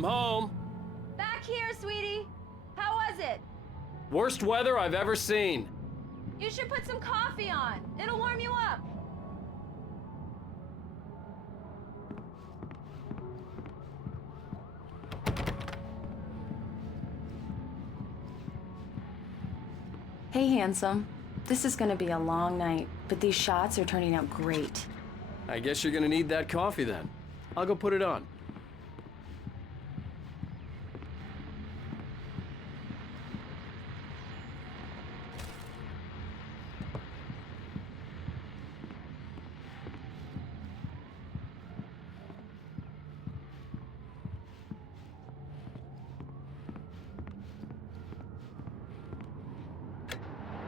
I'm home. Back here, sweetie. How was it? Worst weather I've ever seen. You should put some coffee on. It'll warm you up. Hey, handsome. This is gonna be a long night, but these shots are turning out great. I guess you're gonna need that coffee then. I'll go put it on.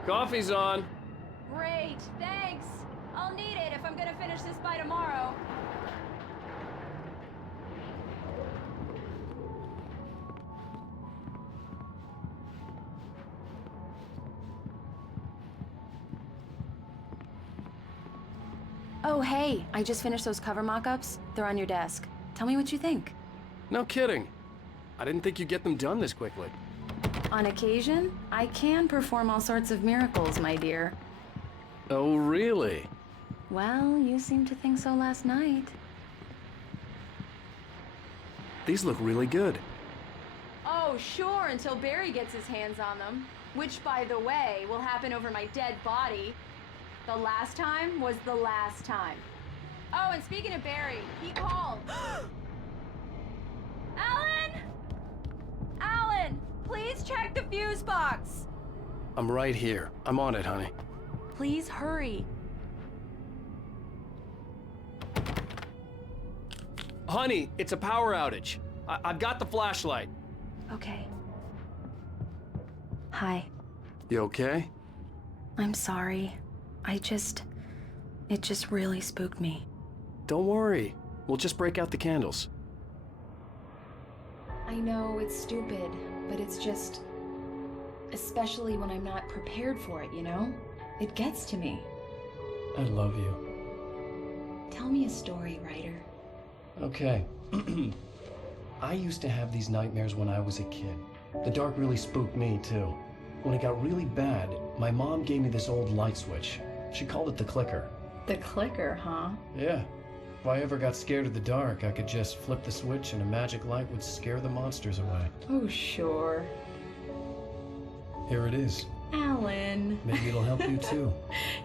Coffee's on. Great, thanks. I'll need it if I'm gonna finish this by tomorrow. Oh, hey, I just finished those cover mock-ups. They're on your desk. Tell me what you think. No kidding. I didn't think you'd get them done this quickly. On occasion, I can perform all sorts of miracles, my dear. Oh, really? Well, you seemed to think so last night. These look really good. Oh, sure, until Barry gets his hands on them. Which, by the way, will happen over my dead body. The last time was the last time. Oh, and speaking of Barry, he called. Alan! Alan, please check the fuse box. I'm right here. I'm on it, honey. Please hurry. Honey, it's a power outage. I've got the flashlight. Okay. Hi. You okay? I'm sorry. It just really spooked me. Don't worry. We'll just break out the candles. I know it's stupid, but it's just... especially when I'm not prepared for it, you know? It gets to me. I love you. Tell me a story, writer. Okay. I used to have these nightmares when I was a kid. The dark really spooked me, too. When it got really bad, my mom gave me this old light switch. She called it the clicker. The clicker, huh? Yeah. If I ever got scared of the dark, I could just flip the switch and a magic light would scare the monsters away. Oh, sure. Here it is. Alan. Maybe it'll help you, too.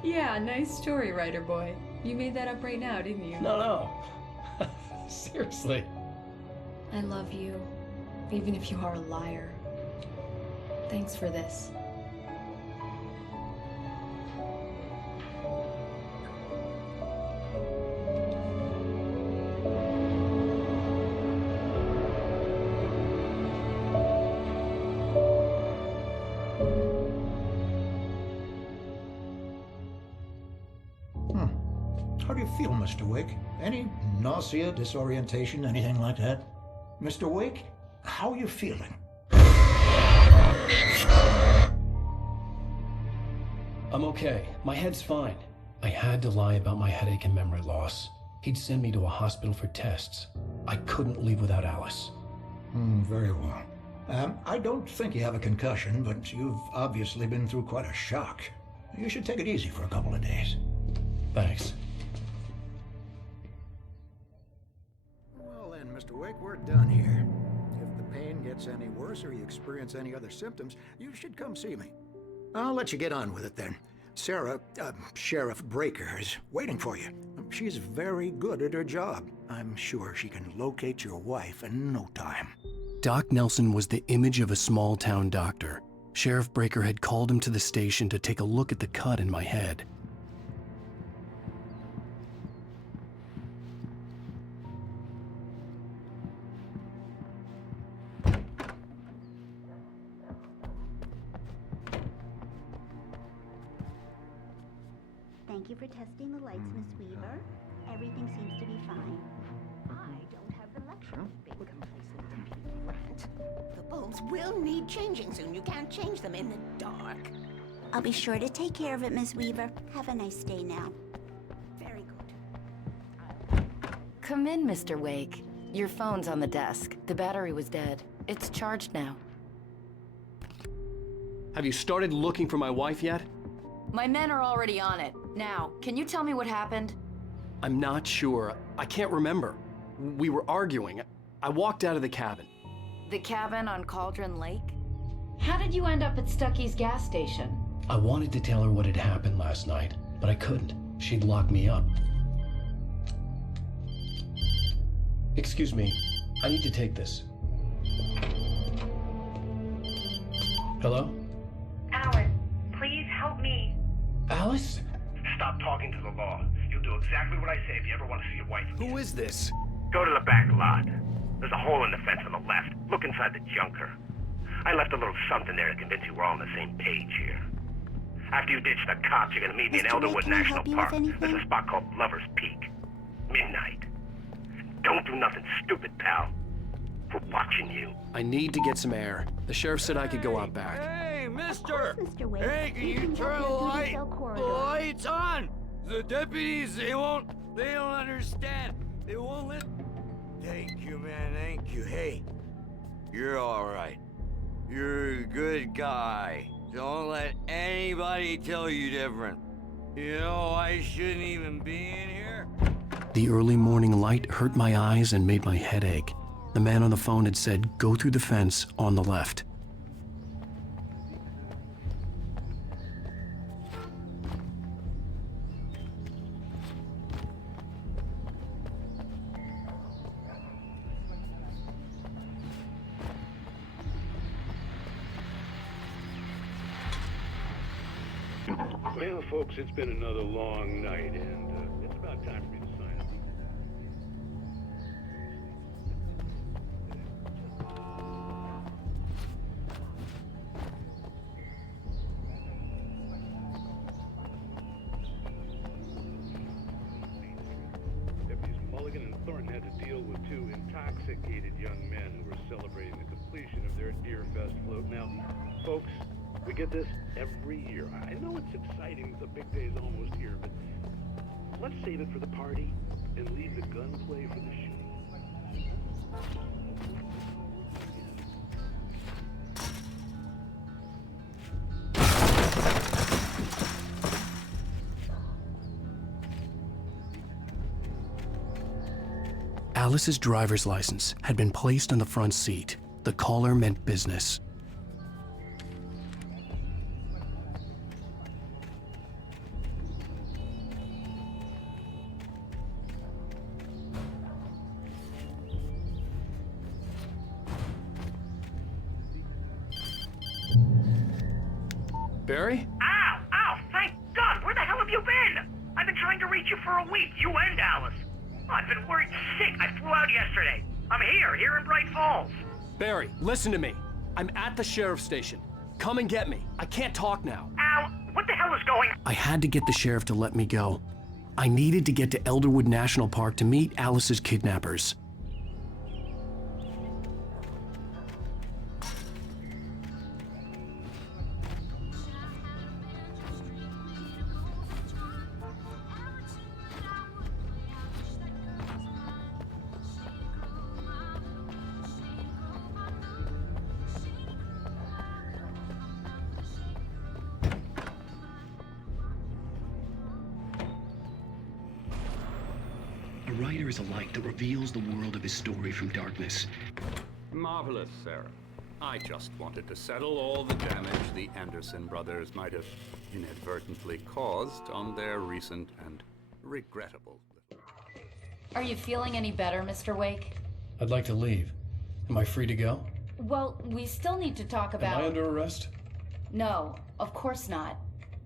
Yeah, nice story, writer boy. You made that up right now, didn't you? No. Seriously. I love you, even if you are a liar. Thanks for this. How do you feel, Mr. Wake? Any nausea, disorientation, anything like that? Mr. Wake, how are you feeling? I'm okay. My head's fine. I had to lie about my headache and memory loss. He'd send me to a hospital for tests. I couldn't leave without Alice. Very well. I don't think you have a concussion, but you've obviously been through quite a shock. You should take it easy for a couple of days. Thanks. Well then, Mr. Wake, we're done here. If the pain gets any worse or you experience any other symptoms, you should come see me. I'll let you get on with it then. Sarah, Sheriff Breaker, is waiting for you. She's very good at her job. I'm sure she can locate your wife in no time. Doc Nelson was the image of a small-town doctor. Sheriff Breaker had called him to the station to take a look at the cut in my head. Thank you for testing the lights, Miss Weaver. Everything seems to be fine. I don't have the luxury of being complacent and being rat. The bulbs will need changing soon. You can't change them in the dark. I'll be sure to take care of it, Miss Weaver. Have a nice day now. Very good. Come in, Mr. Wake. Your phone's on the desk. The battery was dead. It's charged now. Have you started looking for my wife yet? My men are already on it. Now, can you tell me what happened? I'm not sure. I can't remember. We were arguing. I walked out of the cabin. The cabin on Cauldron Lake? How did you end up at Stucky's gas station? I wanted to tell her what had happened last night, but I couldn't. She'd lock me up. Excuse me. I need to take this. Hello? Alice, please help me. Alice? Stop talking to the law. You'll do exactly what I say if you ever want to see your wife again. Who is this? Go to the back lot. There's a hole in the fence on the left. Look inside the junker. I left a little something there to convince you we're all on the same page here. After you ditch the cops, you're gonna meet me in Mr. Wade, Elderwood can I National help you Park. with anything? There's a spot called Lover's Peak. Midnight. Don't do nothing stupid, pal. We're watching you. I need to get some air. The sheriff said I could go out back. Hey, Of mister! course, Mr. Wade. Hey, can We you can turn help the you through light? cell The corridor. light's on! The deputies, they don't understand. They won't let... Thank you, man, thank you. Hey, you're all right. You're a good guy. Don't let anybody tell you different. You know, I shouldn't even be in here. The early morning light hurt my eyes and made my head ache. The man on the phone had said, go through the fence on the left. Well, folks, it's been another long night, and it's about time for me to sign up. Deputies Mulligan and Thornton had to deal with two intoxicated young men who were celebrating the completion of their Deer Fest float. Now, folks, we get this every year. I know it's exciting, the big day's almost here, but let's save it for the party and leave the gunplay for the shooting. Alice's driver's license had been placed on the front seat. The caller meant business. Barry? Ow! Ow! Thank God! Where the hell have you been? I've been trying to reach you for a week, you and Alice. I've been worried sick. I flew out yesterday. I'm here in Bright Falls. Barry, listen to me. I'm at the sheriff's station. Come and get me. I can't talk now. Ow! What the hell is going on? I had to get the sheriff to let me go. I needed to get to Elderwood National Park to meet Alice's kidnappers. A writer is a light that reveals the world of his story from darkness. Marvelous, Sarah. I just wanted to settle all the damage the Anderson brothers might have inadvertently caused on their recent and regrettable... Are you feeling any better, Mr. Wake? I'd like to leave. Am I free to go? Well, we still need to talk about... Am I under arrest? No, of course not.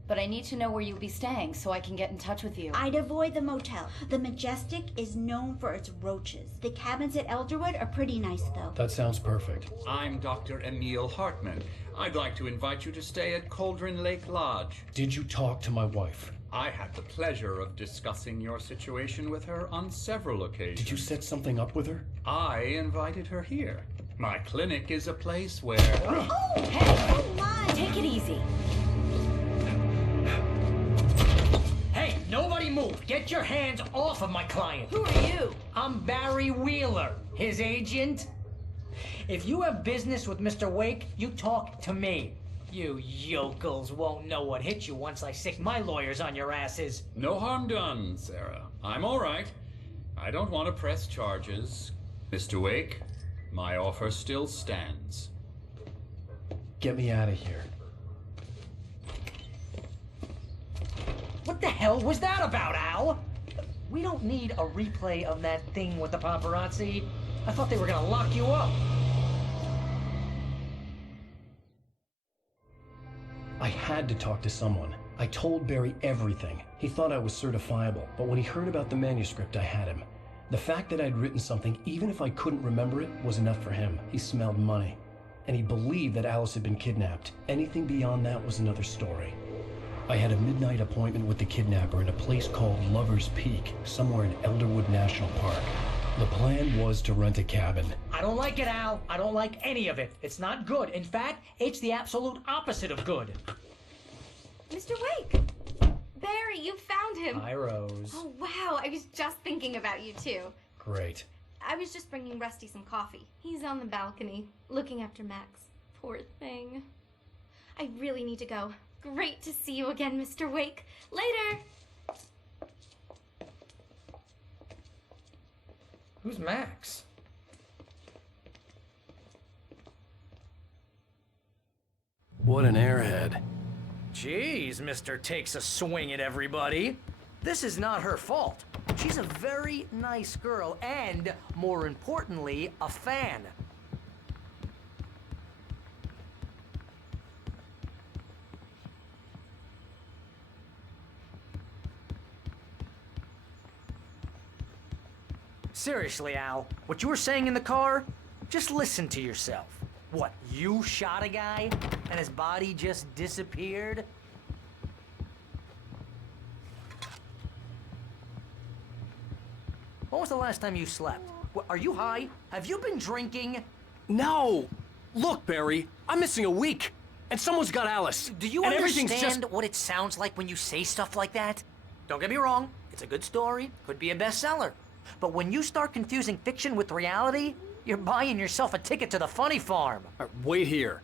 But I need to know where you'll be staying so I can get in touch with you. I'd avoid the motel. The Majestic is known for its roaches. The cabins at Elderwood are pretty nice, though. That sounds perfect. I'm Dr. Emil Hartman. I'd like to invite you to stay at Cauldron Lake Lodge. Did you talk to my wife? I had the pleasure of discussing your situation with her on several occasions. Did you set something up with her? I invited her here. My clinic is a place where... Oh, hey! Come on! Take it easy. Hey, nobody move! Move! Get your hands off of my client! Who are you? I'm Barry Wheeler, his agent. If you have business with Mr. Wake, you talk to me. You yokels won't know what hit you once I sick my lawyers on your asses. No harm done, Sarah. I'm all right. I don't want to press charges. Mr. Wake, my offer still stands. Get me out of here. What the hell was that about, Al? We don't need a replay of that thing with the paparazzi. I thought they were gonna lock you up. I had to talk to someone. I told Barry everything. He thought I was certifiable, but when he heard about the manuscript, I had him. The fact that I'd written something, even if I couldn't remember it, was enough for him. He smelled money. And he believed that Alice had been kidnapped. Anything beyond that was another story. I had a midnight appointment with the kidnapper in a place called Lover's Peak, somewhere in Elderwood National Park. The plan was to rent a cabin. I don't like it, Al. I don't like any of it. It's not good. In fact, it's the absolute opposite of good. Mr. Wake! Barry, you found him! Hi, Rose. Oh, wow. I was just thinking about you, too. Great. I was just bringing Rusty some coffee. He's on the balcony, looking after Max. Poor thing. I really need to go. Great to see you again, Mr. Wake. Later! Who's Max? What an airhead. Jeez, Mr. Takes a swing at everybody. This is not her fault. She's a very nice girl and, more importantly, a fan. Seriously, Al, what you were saying in the car, just listen to yourself. What, you shot a guy and his body just disappeared? When was the last time you slept? What, are you high? Have you been drinking? No! Look, Barry, I'm missing a week, and someone's got Alice. Do you understand what it sounds like when you say stuff like that? Don't get me wrong, it's a good story, could be a bestseller. But when you start confusing fiction with reality, you're buying yourself a ticket to the funny farm. Wait here.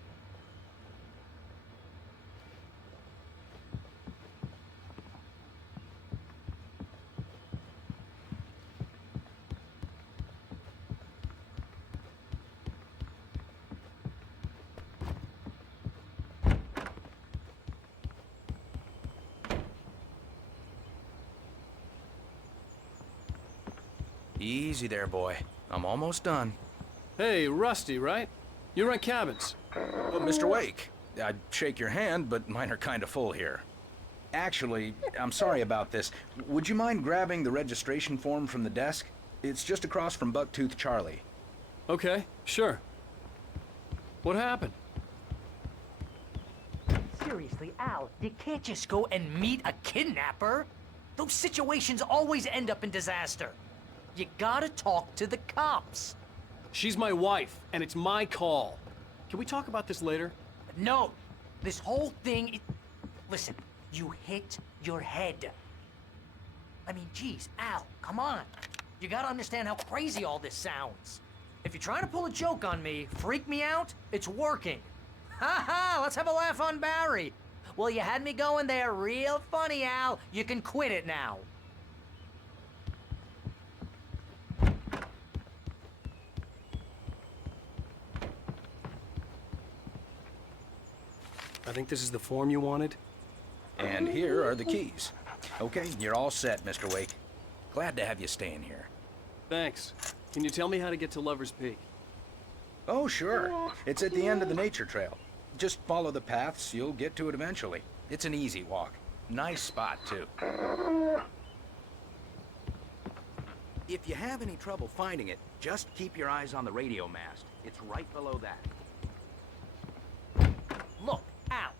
Easy there, boy. I'm almost done. Hey, Rusty, right? You rent cabins. Oh, Mr. Wake. I'd shake your hand, but mine are kind of full here. Actually, I'm sorry about this. Would you mind grabbing the registration form from the desk? It's just across from Bucktooth Charlie. Okay, sure. What happened? Seriously, Al, you can't just go and meet a kidnapper. Those situations always end up in disaster. You gotta talk to the cops. She's my wife, and it's my call. Can we talk about this later? No. This whole thing... Listen, you hit your head. I mean, geez, Al, come on. You gotta understand how crazy all this sounds. If you're trying to pull a joke on me, freak me out, it's working. Ha ha, let's have a laugh on Barry. Well, you had me going there real funny, Al. You can quit it now. I think this is the form you wanted. And here are the keys. Okay, you're all set, Mr. Wake. Glad to have you staying here. Thanks. Can you tell me how to get to Lover's Peak? Oh, sure. It's at the end of the nature trail. Just follow the paths, you'll get to it eventually. It's an easy walk. Nice spot, too. If you have any trouble finding it, just keep your eyes on the radio mast. It's right below that. Look, Al,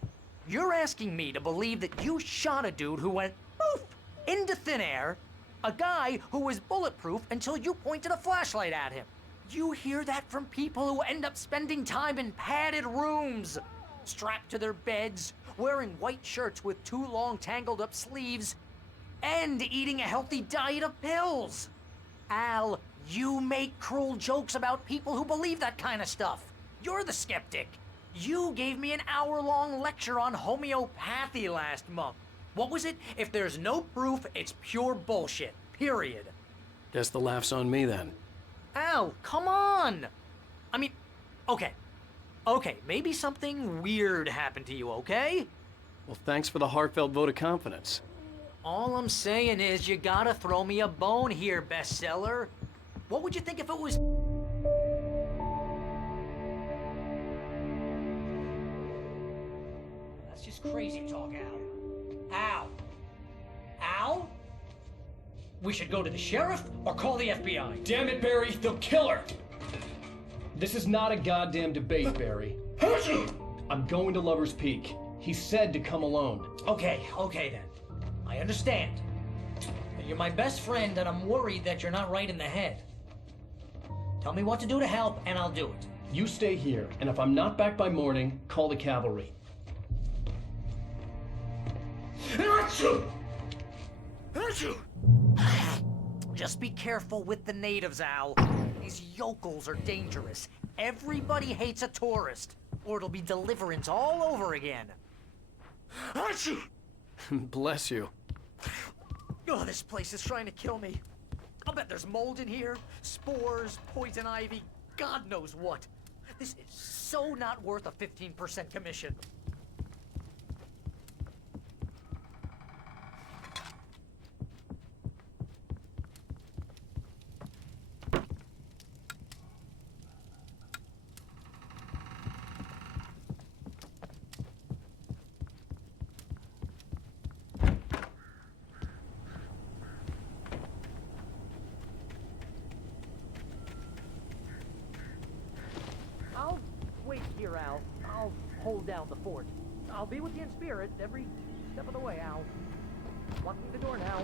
you're asking me to believe that you shot a dude who went poof into thin air, a guy who was bulletproof until you pointed a flashlight at him. You hear that from people who end up spending time in padded rooms, strapped to their beds, wearing white shirts with too long tangled up sleeves. and eating a healthy diet of pills. Al, you make cruel jokes about people who believe that kind of stuff. You're the skeptic. You gave me an hour-long lecture on homeopathy last month. What was it? If there's no proof, it's pure bullshit. Period. Guess the laugh's on me then. Al, come on! I mean, okay. Okay, maybe something weird happened to you, okay? Well, thanks for the heartfelt vote of confidence. All I'm saying is you gotta throw me a bone here, bestseller. What would you think if it was... That's just crazy talk, Al. Al? Al? We should go to the sheriff or call the FBI. Damn it, Barry, they'll kill her! This is not a goddamn debate, Barry. I'm going to Lover's Peak. He said to come alone. Okay then. I understand. But you're my best friend and I'm worried that you're not right in the head. Tell me what to do to help and I'll do it. You stay here, and if I'm not back by morning, call the cavalry. Just be careful with the natives, Al. These yokels are dangerous. Everybody hates a tourist, or it'll be Deliverance all over again. Bless you. Oh, this place is trying to kill me. I'll bet there's mold in here, spores, poison ivy, God knows what. This is so not worth a 15% commission. I'll wait here, Al. I'll hold down the fort. I'll be with you in spirit every step of the way, Al. Locking the door now.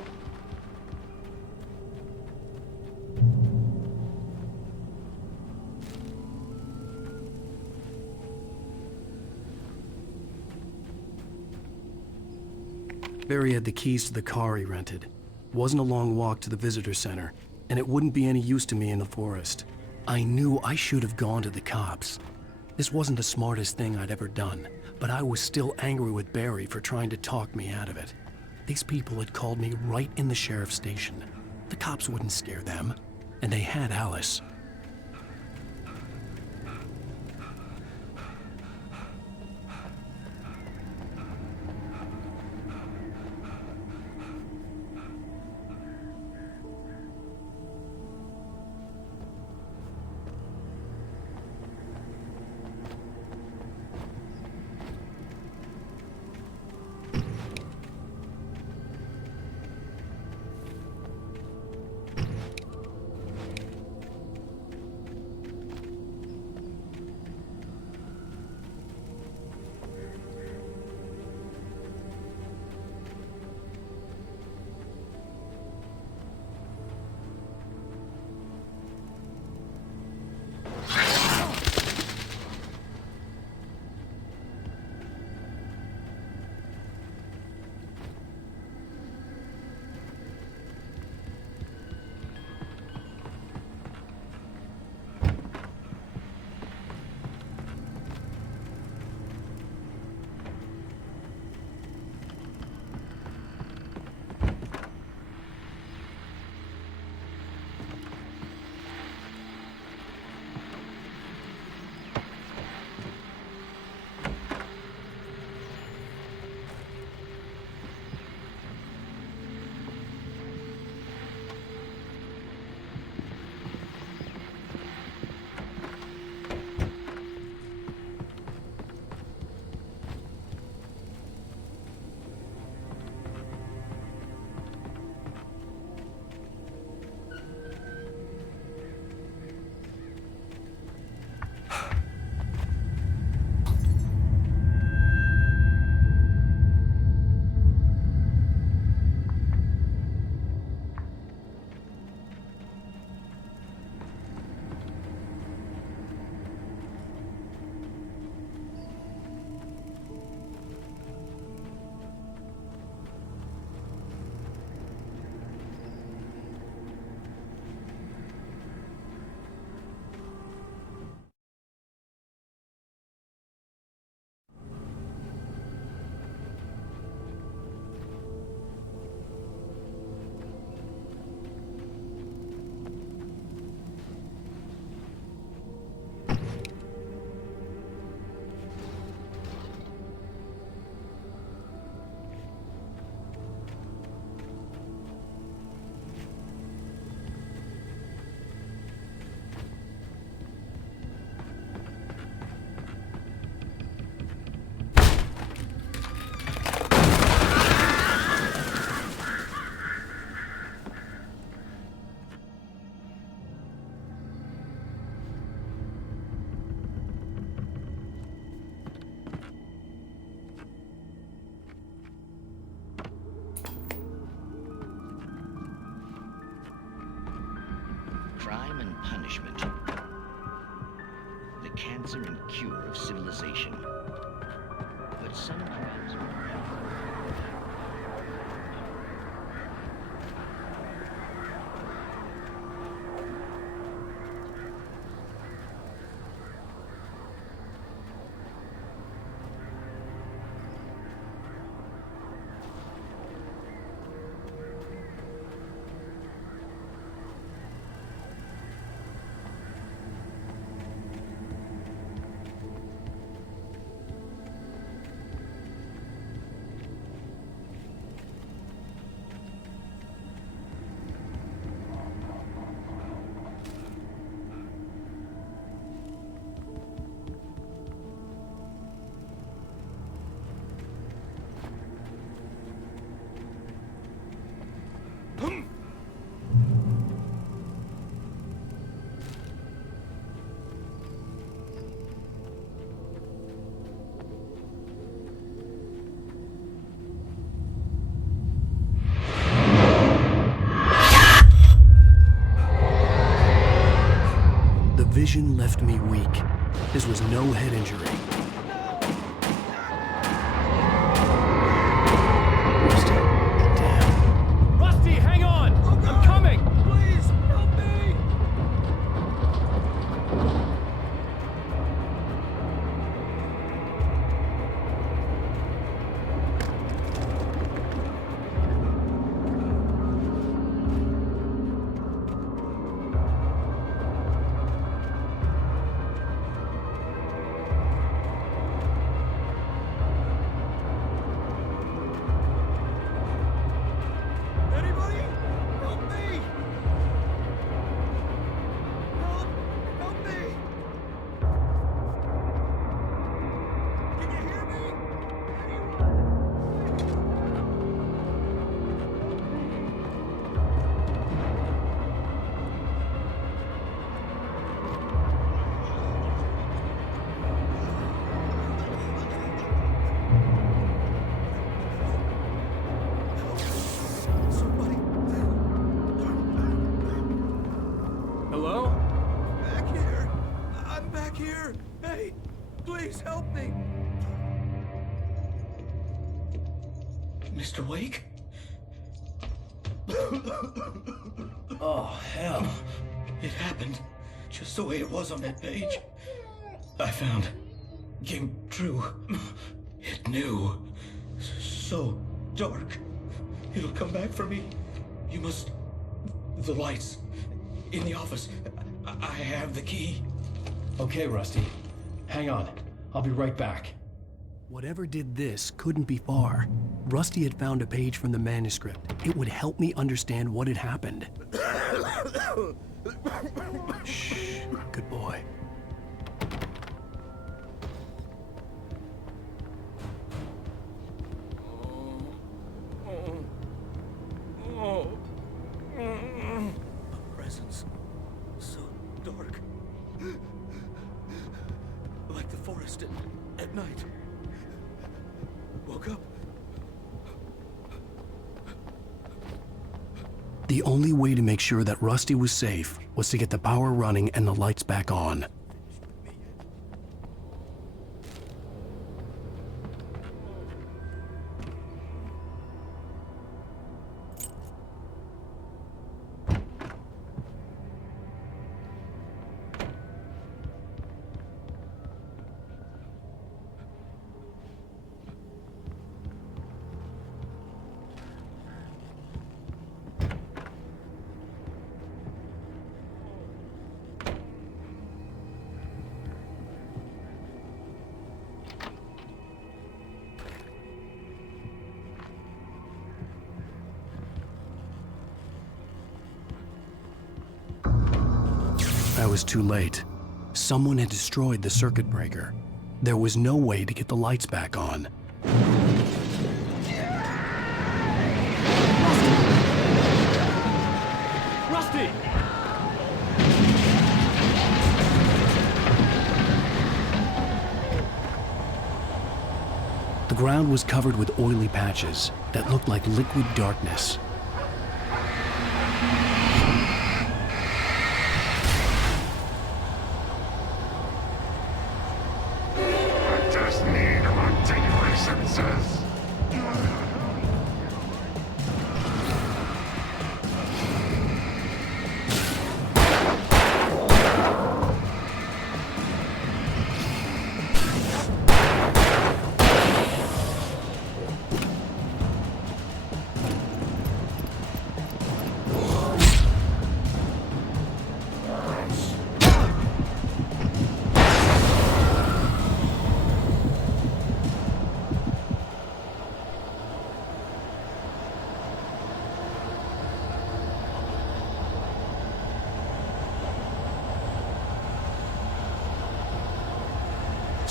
Barry had the keys to the car he rented. It wasn't a long walk to the visitor center, and it wouldn't be any use to me in the forest. I knew I should have gone to the cops. This wasn't the smartest thing I'd ever done, but I was still angry with Barry for trying to talk me out of it. These people had called me right in the sheriff's station. The cops wouldn't scare them, and they had Alice. punishment. The cancer and cure of civilization. But some crimes are The vision left me weak. This was no head injury. Rusty, hang on! I'm coming! Please, help me! Anybody? Help me! Help me! Can you hear me? Somebody. Hello? Back here. I'm back here. Hey, please help me. Mr. Wake? Oh, hell. It happened just the way it was on that page. I found. Came true. It knew. So dark. It'll come back for me. You must... The lights. In the office. I have the key. Okay, Rusty. Hang on. I'll be right back. Whatever did this couldn't be far. Rusty had found a page from the manuscript. It would help me understand what had happened. Shh. Good boy. A presence. So dark. Like the forest at night. Woke up. The only way to make sure that Rusty was safe was to get the power running and the lights back on. I was too late. Someone had destroyed the circuit breaker. There was no way to get the lights back on. Rusty! The ground was covered with oily patches that looked like liquid darkness.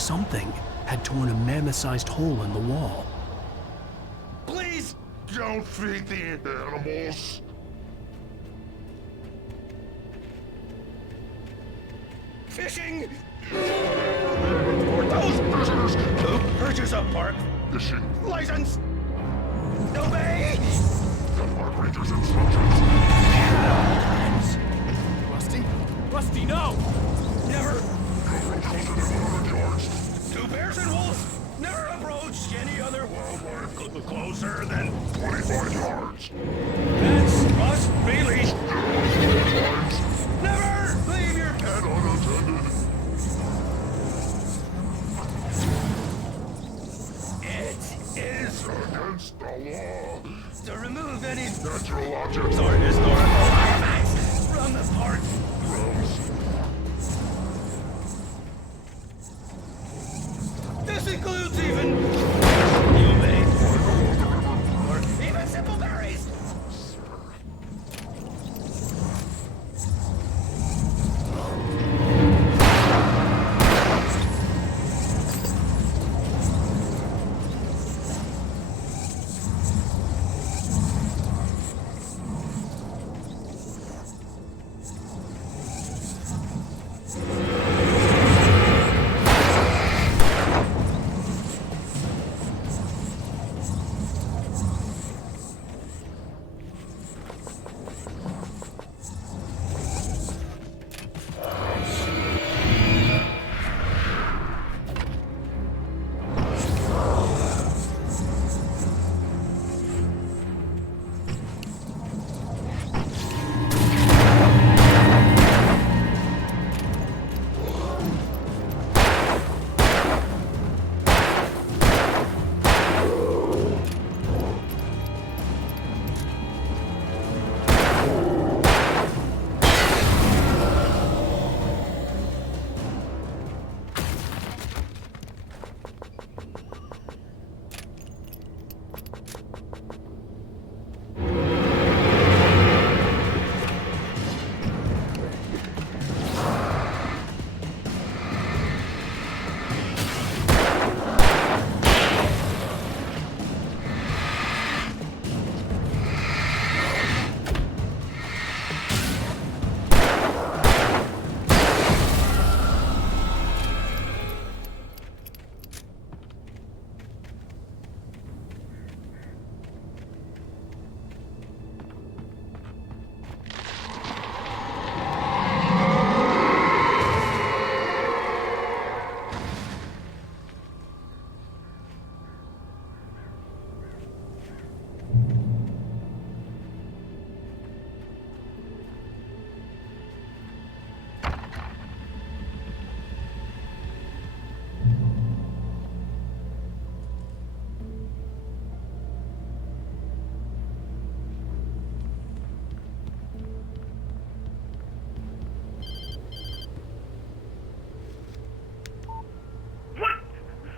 Something had torn a mammoth-sized hole in the wall. Please don't feed the animals. Fishing! For those visitors who purchase a park fishing license, obey the park ranger's instructions. Rusty? Rusty, no! Never. No approach within 100 yards. Two bears and wolves. Never approach any other wildlife closer than 25 yards. That's must be leashed. Times. Never leave your And unattended. It is against the law to remove any natural objects or historical artifacts from the park. grounds. This includes even humane or even simple berries.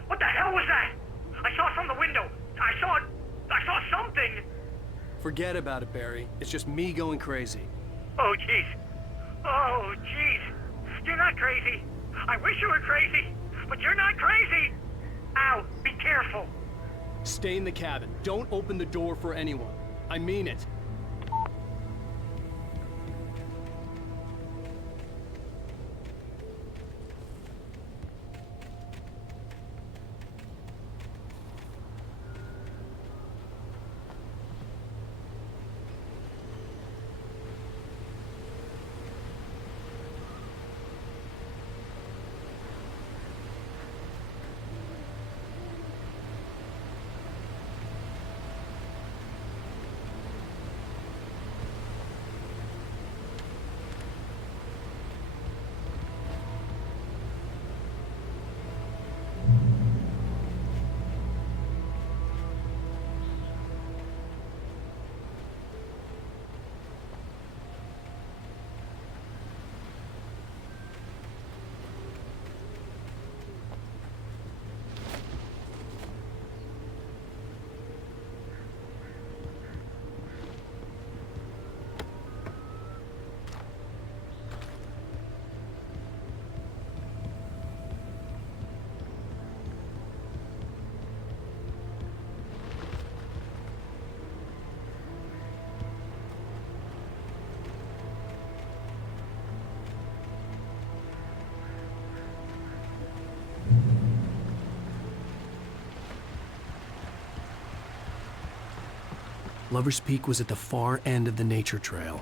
What the hell was that? I saw from the window. I saw something. Forget about it, Barry. It's just me going crazy. Oh, jeez. Oh, jeez. You're not crazy. I wish you were crazy, but you're not crazy. Ow, be careful. Stay in the cabin. Don't open the door for anyone. I mean it. Lover's Peak was at the far end of the nature trail.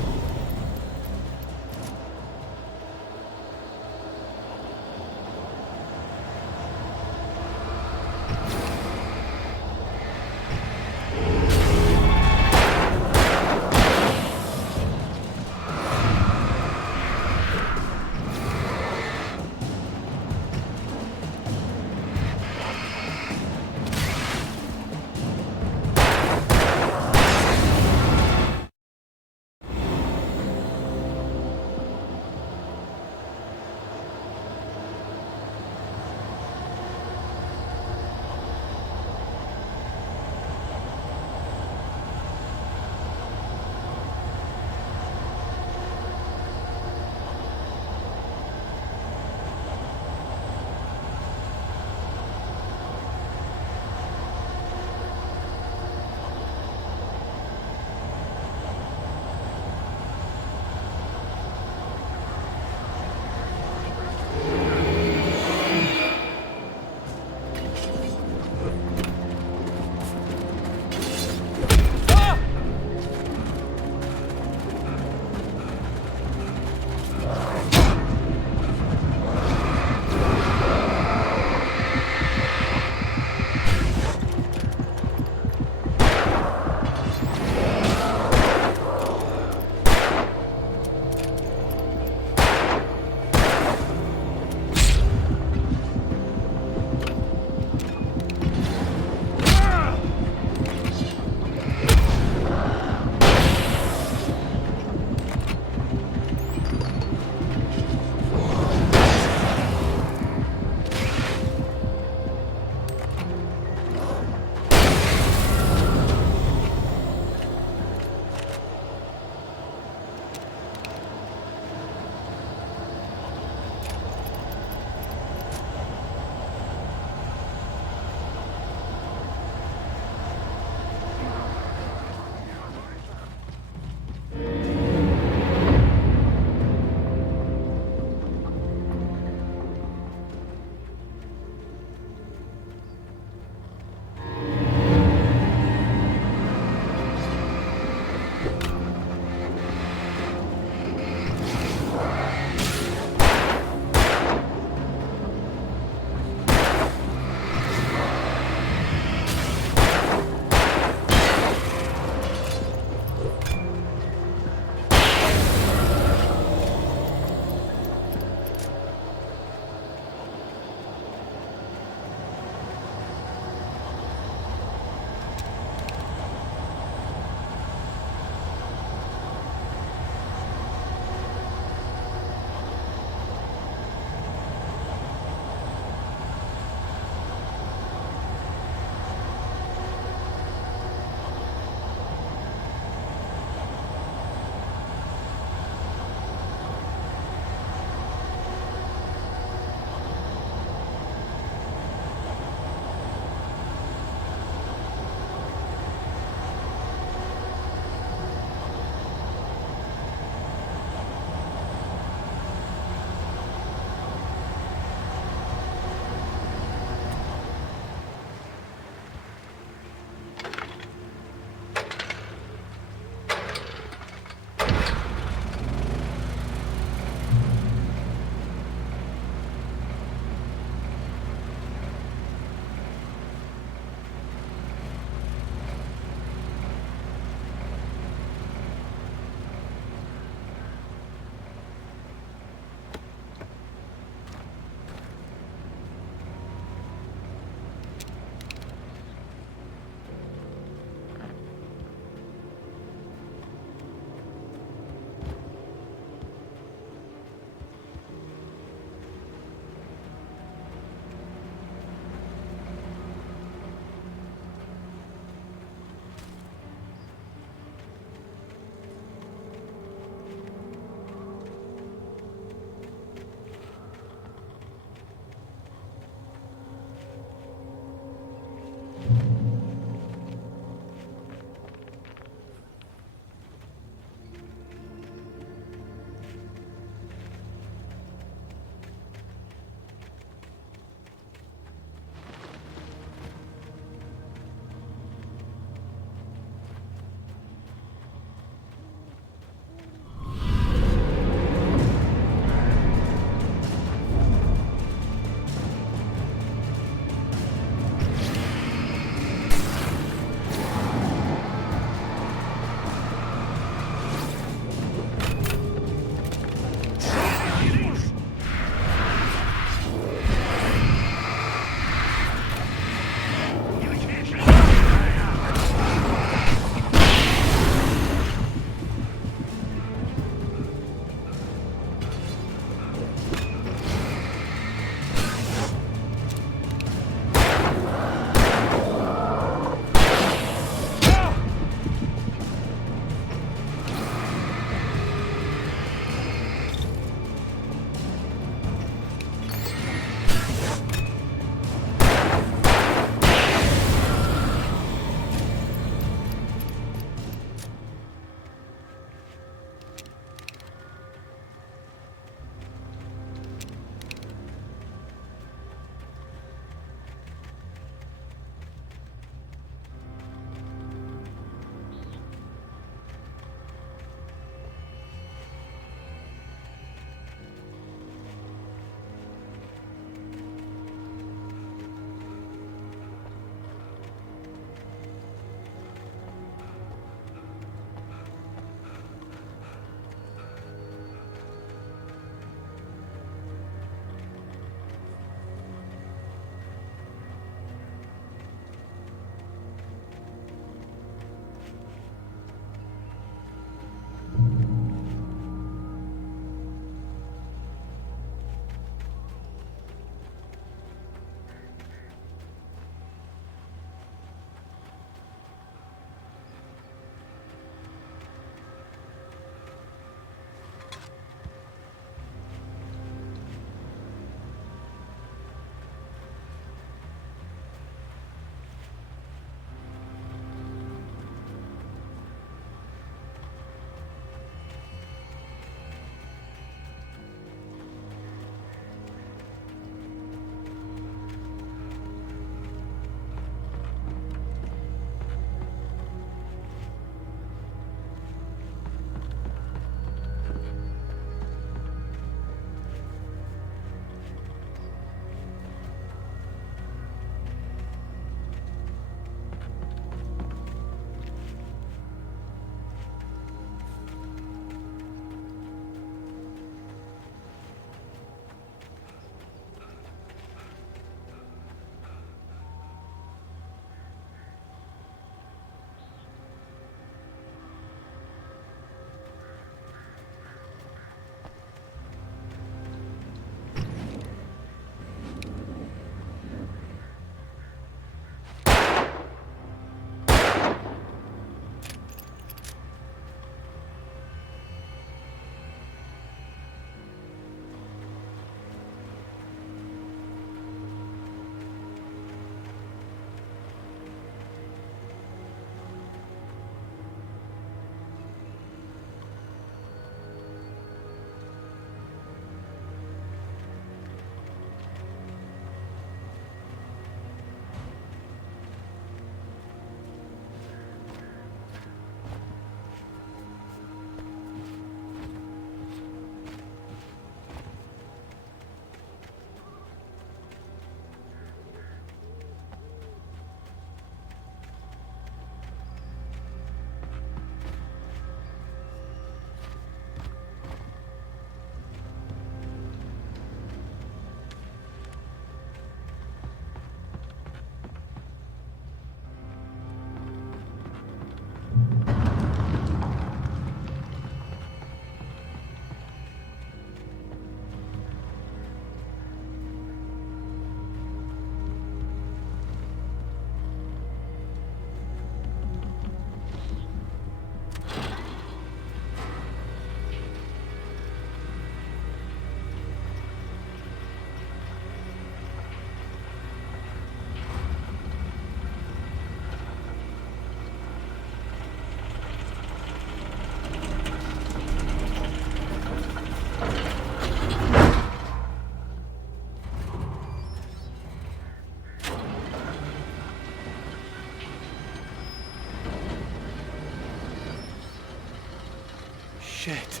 Shit.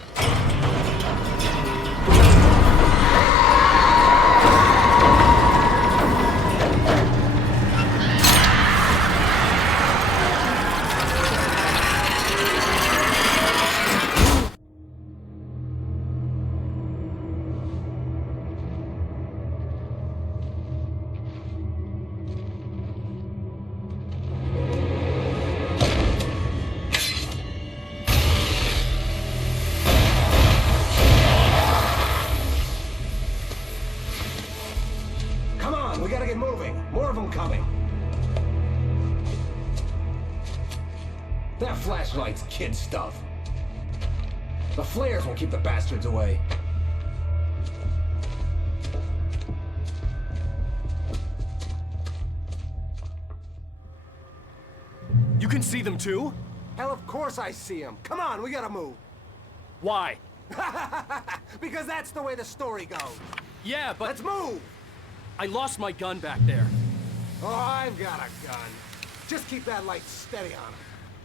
Come on, we gotta get moving. More of them coming. That flashlight's kid stuff. The flares won't keep the bastards away. You can see them too? Hell, of course I see them. Come on, we gotta move. Why? Because that's the way the story goes. Yeah, but... Let's move! I lost my gun back there. Oh, I've got a gun. Just keep that light steady on him.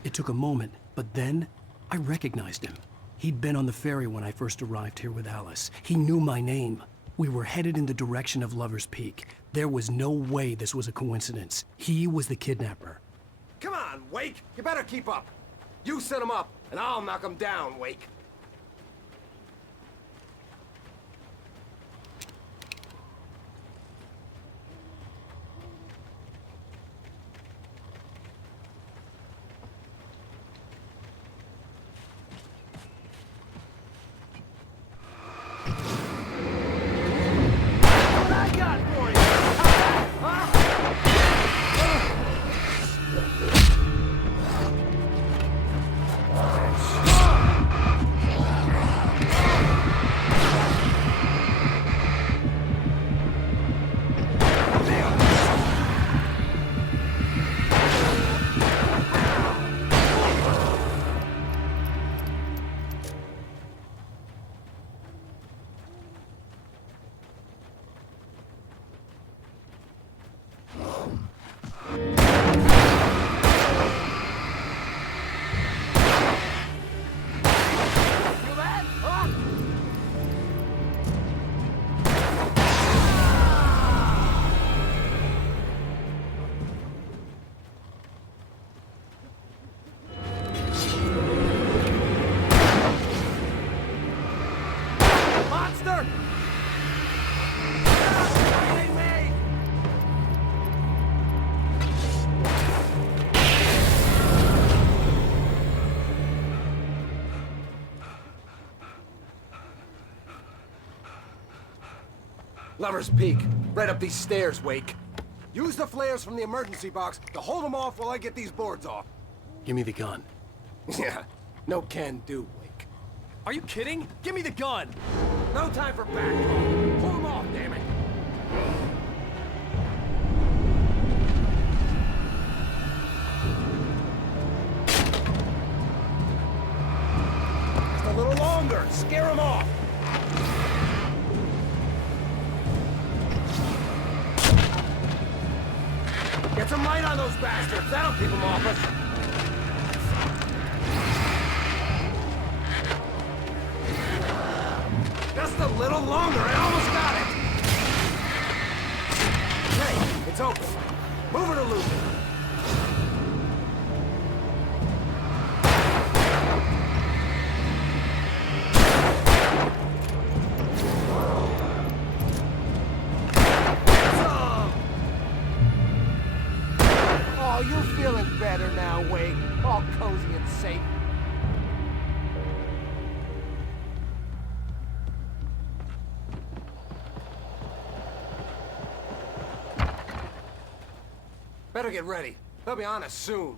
It took a moment, but then I recognized him. He'd been on the ferry when I first arrived here with Alice. He knew my name. We were headed in the direction of Lover's Peak. There was no way this was a coincidence. He was the kidnapper. Come on, Wake! You better keep up. You set him up, and I'll knock him down, Wake. Lover's Peak. Right up these stairs, Wake. Use the flares from the emergency box to hold them off while I get these boards off. Give me the gun. Yeah, no can do, Wake. Are you kidding? Give me the gun! No time for back talk. Pull them off, damn it! Just a little longer. Scare them off. Get some light on those bastards. That'll keep them off us. Just a little longer. I almost got it. Hey, it's open. Move it or lose it. Oh, you're feeling better now, Wake. All cozy and safe. Better get ready. They'll be on us soon.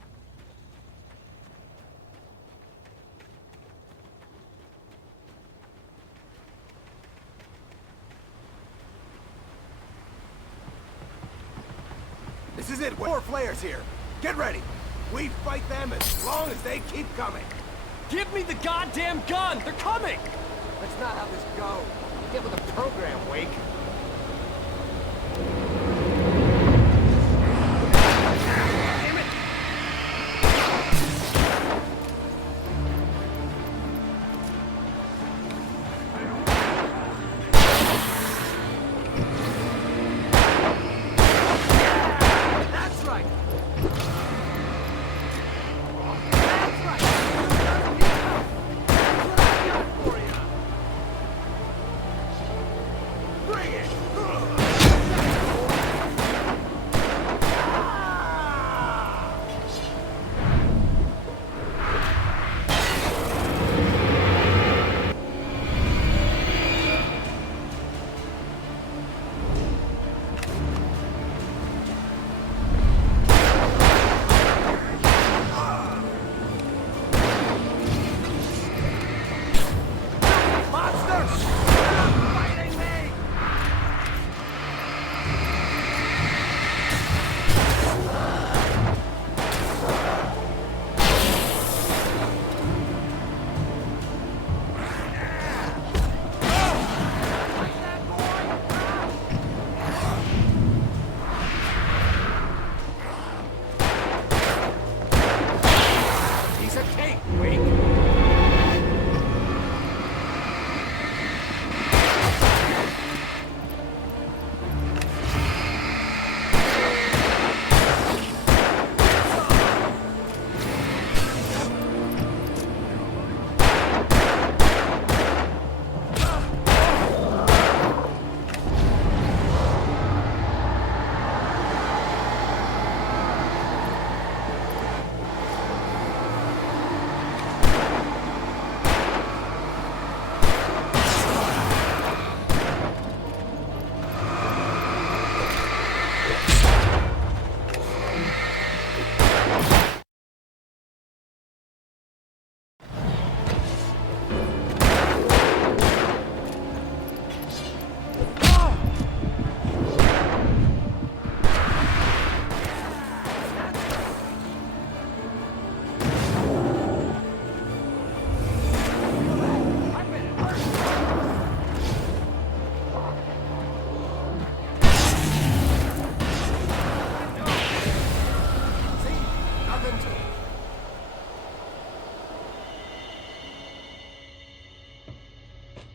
This is it. More flares here. Get ready. We fight them as long as they keep coming. Give me the goddamn gun! They're coming! That's not how this goes. Get with the program, Wake. Damn it!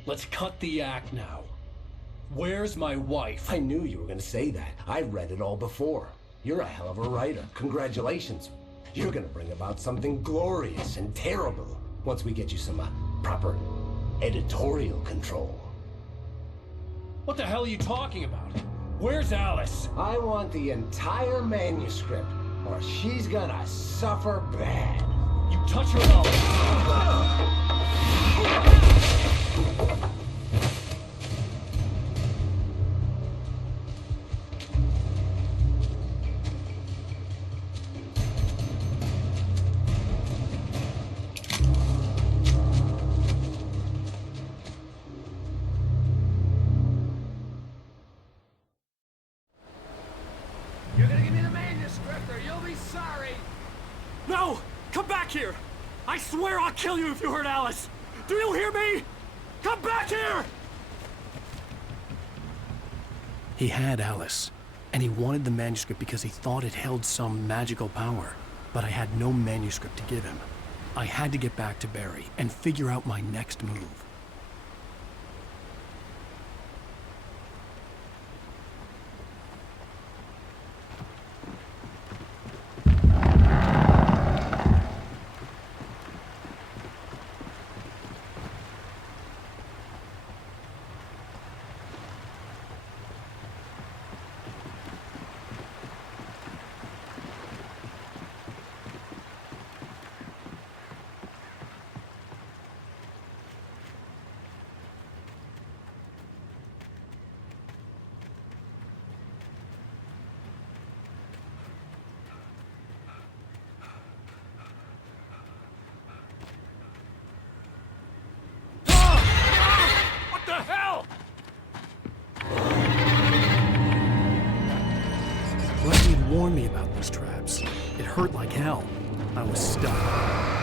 let's cut the act now. Where's my wife? I knew you were gonna say that. I read it all before. You're a hell of a writer. Congratulations. You're gonna bring about something glorious and terrible once we get you some proper editorial control. What the hell are you talking about? Where's Alice? I want the entire manuscript, or she's gonna suffer bad. You touch her up. You're gonna give me the manuscript or you'll be sorry! No! Come back here! I swear I'll kill you if you hurt Alice! Do you hear me? Come back here! He had Alice, and he wanted the manuscript because he thought it held some magical power. But I had no manuscript to give him. I had to get back to Barry and figure out my next move. What the hell? Rusty had warned me about these traps. It hurt like hell. I was stuck.